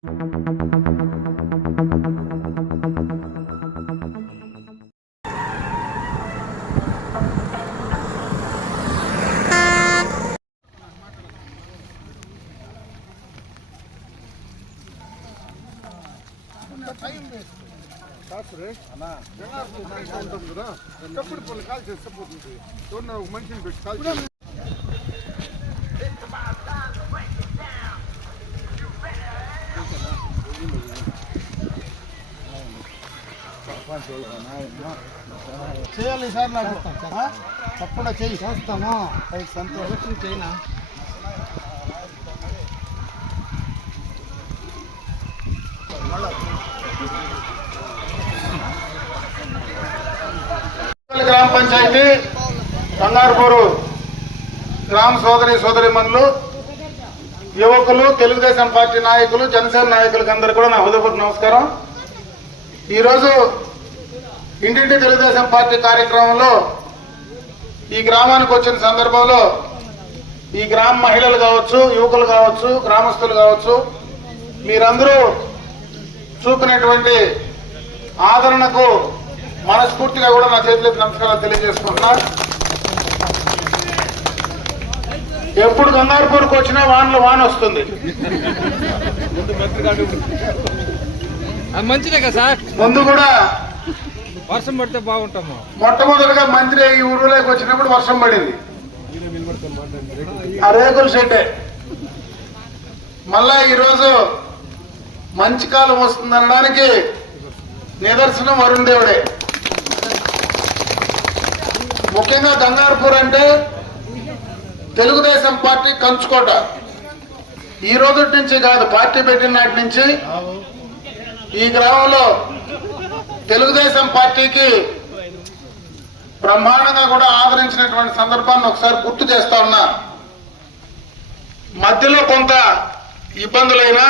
Call చేస్తే పోతుంది మనిషిని పెట్టి కాల్ చేయాలి సార్. నాకు తప్పకుండా చేస్తాము. సంతోషం చేయనా గ్రామ పంచాయతీ బంగారుపూరు గ్రామ సోదరీమణులు, యువకులు, తెలుగుదేశం పార్టీ నాయకులు, జనసేన నాయకులకు అందరూ కూడా నా హృదయపూర్వక నమస్కారం. ఈరోజు ఇంటింటి తెలుగుదేశం పార్టీ కార్యక్రమంలో ఈ గ్రామానికి వచ్చిన సందర్భంలో ఈ గ్రామ మహిళలు కావచ్చు, యువకులు కావచ్చు, గ్రామస్తులు కావచ్చు, మీరందరూ చూపినటువంటి ఆదరణకు మనస్ఫూర్తిగా కూడా నా చేతులకు నమస్కారాలు తెలియజేసుకుంటున్నా. ఎప్పుడు గంగారపూర్కి వచ్చినా వాన వస్తుంది. మంచిదే కదా సార్. ముందు కూడా వర్షం పడితే బాగుంటాము. మొట్టమొదటిగా మంత్రి ఈ ఊరిలోకి వచ్చినప్పుడు వర్షం పడింది, ఆ రేకుల షెడ్డే. మళ్ళా ఈరోజు మంచి కాలం వస్తుందనడానికి నిదర్శనం వరుణ్ దేవుడే. ముఖ్యంగా గంగారపూర్ అంటే తెలుగుదేశం పార్టీ కంచుకోట. ఈ రోజు నుంచి కాదు, పార్టీ పెట్టిన నాటి నుంచి ఈ గ్రామంలో తెలుగుదేశం పార్టీకి బ్రహ్మాండంగా కూడా ఆదరించినటువంటి సందర్భాన్ని ఒకసారి గుర్తు చేస్తా ఉన్నా. మధ్యలో కొంత ఇబ్బందులైనా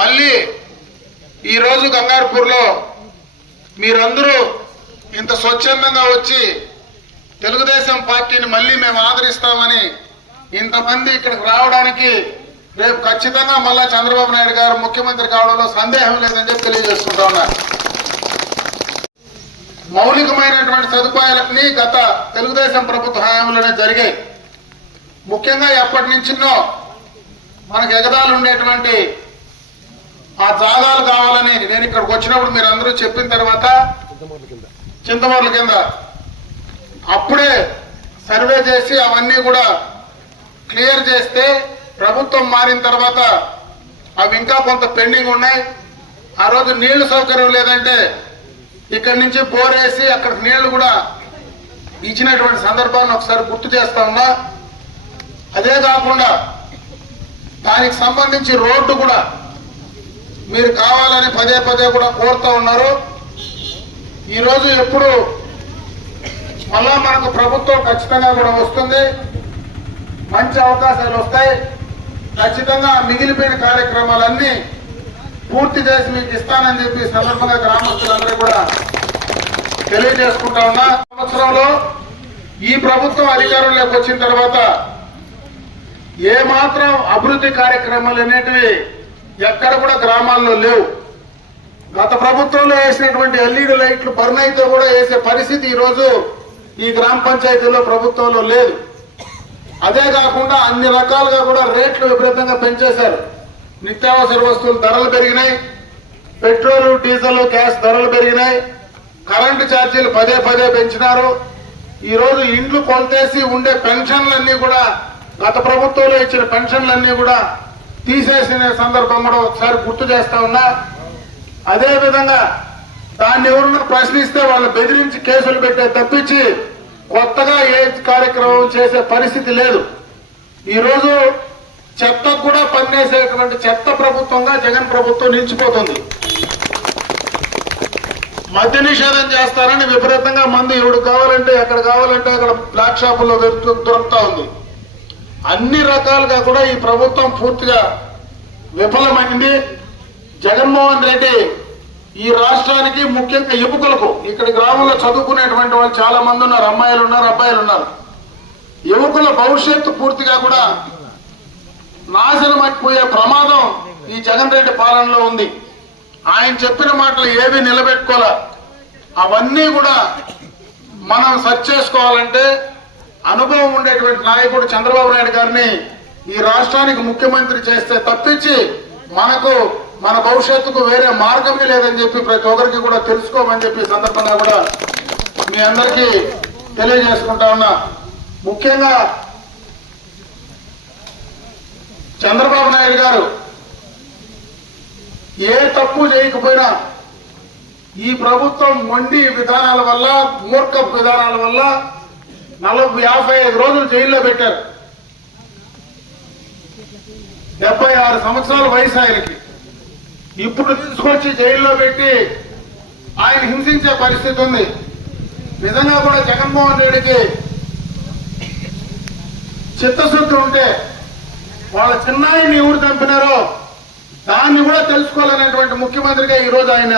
మళ్ళీ ఈరోజు గంగారపూర్లో మీరందరూ ఇంత స్వచ్ఛందంగా వచ్చి తెలుగుదేశం పార్టీని మళ్ళీ మేము ఆదరిస్తామని ఇంతమంది ఇక్కడికి రావడానికి రేపు ఖచ్చితంగా మళ్ళా చంద్రబాబు నాయుడు గారు ముఖ్యమంత్రి కావడంలో సందేహం లేదని చెప్పి తెలియజేసుకుంటా ఉన్నారు. మౌలికమైనటువంటి సదుపాయాలన్నీ గత తెలుగుదేశం ప్రభుత్వ హయాంలోనే జరిగాయి. ముఖ్యంగా ఎప్పటి నుంచినో మనకు ఎగదాలు ఉండేటువంటి ఆ జాగాలు కావాలని నేను ఇక్కడికి వచ్చినప్పుడు మీరు అందరూ చెప్పిన తర్వాత చింతమూర్ల కింద అప్పుడే సర్వే చేసి అవన్నీ కూడా క్లియర్ చేస్తే ప్రభుత్వం మారిన తర్వాత అవి ఇంకా కొంత పెండింగ్ ఉన్నాయి. ఆ రోజు నీళ్లు సౌకర్యం లేదంటే ఇక్కడి నుంచి బోరేసి అక్కడ నీళ్లు కూడా ఇచ్చినటువంటి సందర్భాన్ని ఒకసారి గుర్తు చేస్తా ఉన్నా. అదే కాకుండా దానికి సంబంధించి రోడ్డు కూడా మీరు కావాలని పదే కూడా కోరుతూ ఉన్నారు. ఈరోజు ఎప్పుడు మళ్ళా మనకు ప్రభుత్వం ఖచ్చితంగా కూడా వస్తుంది, మంచి అవకాశాలు వస్తాయి. ఖచ్చితంగా మిగిలిపోయిన కార్యక్రమాలన్నీ పూర్తి చేసి మీకు ఇస్తానని చెప్పి సందర్భంగా గ్రామస్తులందరూ కూడా తెలియజేసుకుంటా ఉన్నా. సంవత్సరంలో ఈ ప్రభుత్వం అధికారంలోకి వచ్చిన తర్వాత ఏమాత్రం అభివృద్ధి కార్యక్రమాలు అనేటివి ఎక్కడ కూడా గ్రామాల్లో లేవు. గత ప్రభుత్వంలో వేసినటువంటి ఎల్ఈడి లైట్లు బర్న్ అయితే కూడా వేసే పరిస్థితి ఈరోజు ఈ గ్రామ పంచాయతీలో ప్రభుత్వంలో లేదు. అదే కాకుండా అన్ని రకాలుగా కూడా రేట్లు విపరీతంగా పెంచేశారు. నిత్యావసర వస్తువులు ధరలు పెరిగినాయి, పెట్రోలు, డీజిల్, గ్యాస్ ధరలు పెరిగినాయి, కరెంటు ఛార్జీలు పదే పెంచినారు. ఈరోజు ఇండ్లు కొలతేసి ఉండే పెన్షన్లన్నీ కూడా గత ప్రభుత్వంలో ఇచ్చిన పెన్షన్లన్నీ కూడా తీసేసిన సందర్భం కూడా ఒకసారి గుర్తు చేస్తా ఉన్నా. అదే విధంగా దాన్ని ఎవరన్నా ప్రశ్నిస్తే వాళ్ళు బెదిరించి కేసులు పెట్టే తప్పించి కొత్తగా ఏ కార్యక్రమం చేసే పరిస్థితి లేదు. ఈరోజు చెత్తకు కూడా పనిచేసేటువంటి చెత్త ప్రభుత్వంగా జగన్ ప్రభుత్వం నిలిచిపోతుంది. మద్య నిషేధం చేస్తారని విపరీతంగా మంది ఎవడు కావాలంటే ఎక్కడ కావాలంటే అక్కడ బ్లాక్ షాపుల్లో దొరుకుతా ఉంది. అన్ని రకాలుగా కూడా ఈ ప్రభుత్వం పూర్తిగా విఫలమైంది. జగన్మోహన్ రెడ్డి ఈ రాష్ట్రానికి ముఖ్యంగా యువకులకు, ఇక్కడ గ్రామంలో చదువుకునేటువంటి వాళ్ళు చాలా మంది ఉన్నారు, అమ్మాయిలు ఉన్నారు, అబ్బాయిలు ఉన్నారు. యువకుల భవిష్యత్తు పూర్తిగా కూడా నాశనం అయిపోయే ప్రమాదం ఈ జగన్ రెడ్డి పాలనలో ఉంది. ఆయన చెప్పిన మాటలు ఏవి నిలబెట్టుకోలే. అవన్నీ కూడా మనం సర్చ్ చేసుకోవాలంటే అనుభవం ఉండేటువంటి నాయకుడు చంద్రబాబు నాయుడు గారిని ఈ రాష్ట్రానికి ముఖ్యమంత్రి చేస్తే తప్పించి మనకు మన భవిష్యత్తుకు వేరే మార్గమే లేదని చెప్పి ప్రతి ఒక్కరికి కూడా తెలుసుకోమని చెప్పి ఈ సందర్భంగా కూడా మీ అందరికీ తెలియజేసుకుంటా ఉన్నా. ముఖ్యంగా చంద్రబాబు నాయుడు గారు ఏ తప్పు చేయకపోయినా ఈ ప్రభుత్వం మొండి విధానాల వల్ల, మూర్ఖ విధానాల వల్ల 55 రోజులు జైల్లో పెట్టారు. 76 సంవత్సరాల వయసు ఆయనకి. ఇప్పుడు తీసుకొచ్చి జైల్లో పెట్టి ఆయన హింసించే పరిస్థితి ఉంది. నిజంగా కూడా జగన్మోహన్ రెడ్డికి చిత్తశుద్ధి ఉంటే వాళ్ళ చిన్నాయిని ఎవరు చంపినారో దాన్ని కూడా తెలుసుకోవాలనేటువంటి ముఖ్యమంత్రిగా ఈ రోజు ఆయన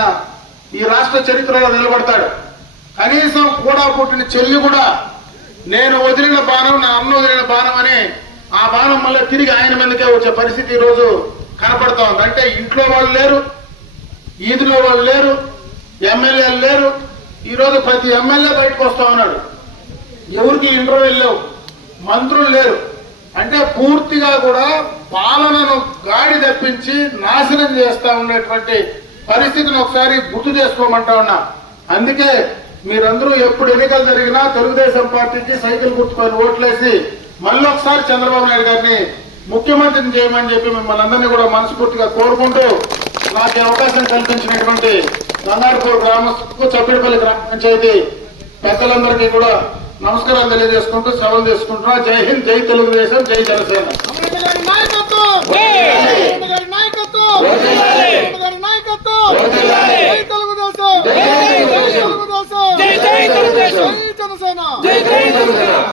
ఈ రాష్ట్ర చరిత్రలో నిలబడతాడు. కనీసం కూడా పుట్టిన చెల్లి కూడా నేను వదిలిన బాణం నా అమ్మ వదిలిన బాణం అని ఆ బాణం మళ్ళీ తిరిగి ఆయన మీదకే వచ్చే పరిస్థితి ఈ రోజు కనపడతా ఉంది. అంటే ఇంట్లో వాళ్ళు లేరు, ఈదిలో వాళ్ళు లేరు, ఎమ్మెల్యేలు లేరు. ఈ రోజు ప్రతి ఎమ్మెల్యే బయటకు వస్తా ఉన్నాడు. ఎవరికి ఇంటర్వ్యూలు లేవు, మంత్రులు లేరు. అంటే పూర్తిగా కూడా పాలనను గాడి తప్పించి నాశనం చేస్తా ఉన్నటువంటి పరిస్థితిని ఒకసారి గుర్తు చేసుకోమంటా ఉన్నా. అందుకే మీరందరూ ఎప్పుడు ఎన్నికలు జరిగినా తెలుగుదేశం పార్టీకి సైకిల్ గుర్తుకొని ఓట్లేసి మళ్ళీ ఒకసారి చంద్రబాబు నాయుడు గారిని ముఖ్యమంత్రిని చేయమని చెప్పి మిమ్మల్ని అందరినీ కూడా మనస్ఫూర్తిగా కోరుకుంటూ నాకు ఈ అవకాశం కల్పించినటువంటి రంగారపూర్ గ్రామస్తులకు, చప్పిడిపల్లి గ్రామ పంచాయతీ పెద్దలందరికీ కూడా నమస్కారాలు తెలియజేసుకుంటూ సెలవు తీసుకుంటున్నా. జై హింద్, జై తెలుగుదేశం, జై జనసేన. జై తెలుగుదేశం, జై జనసేన.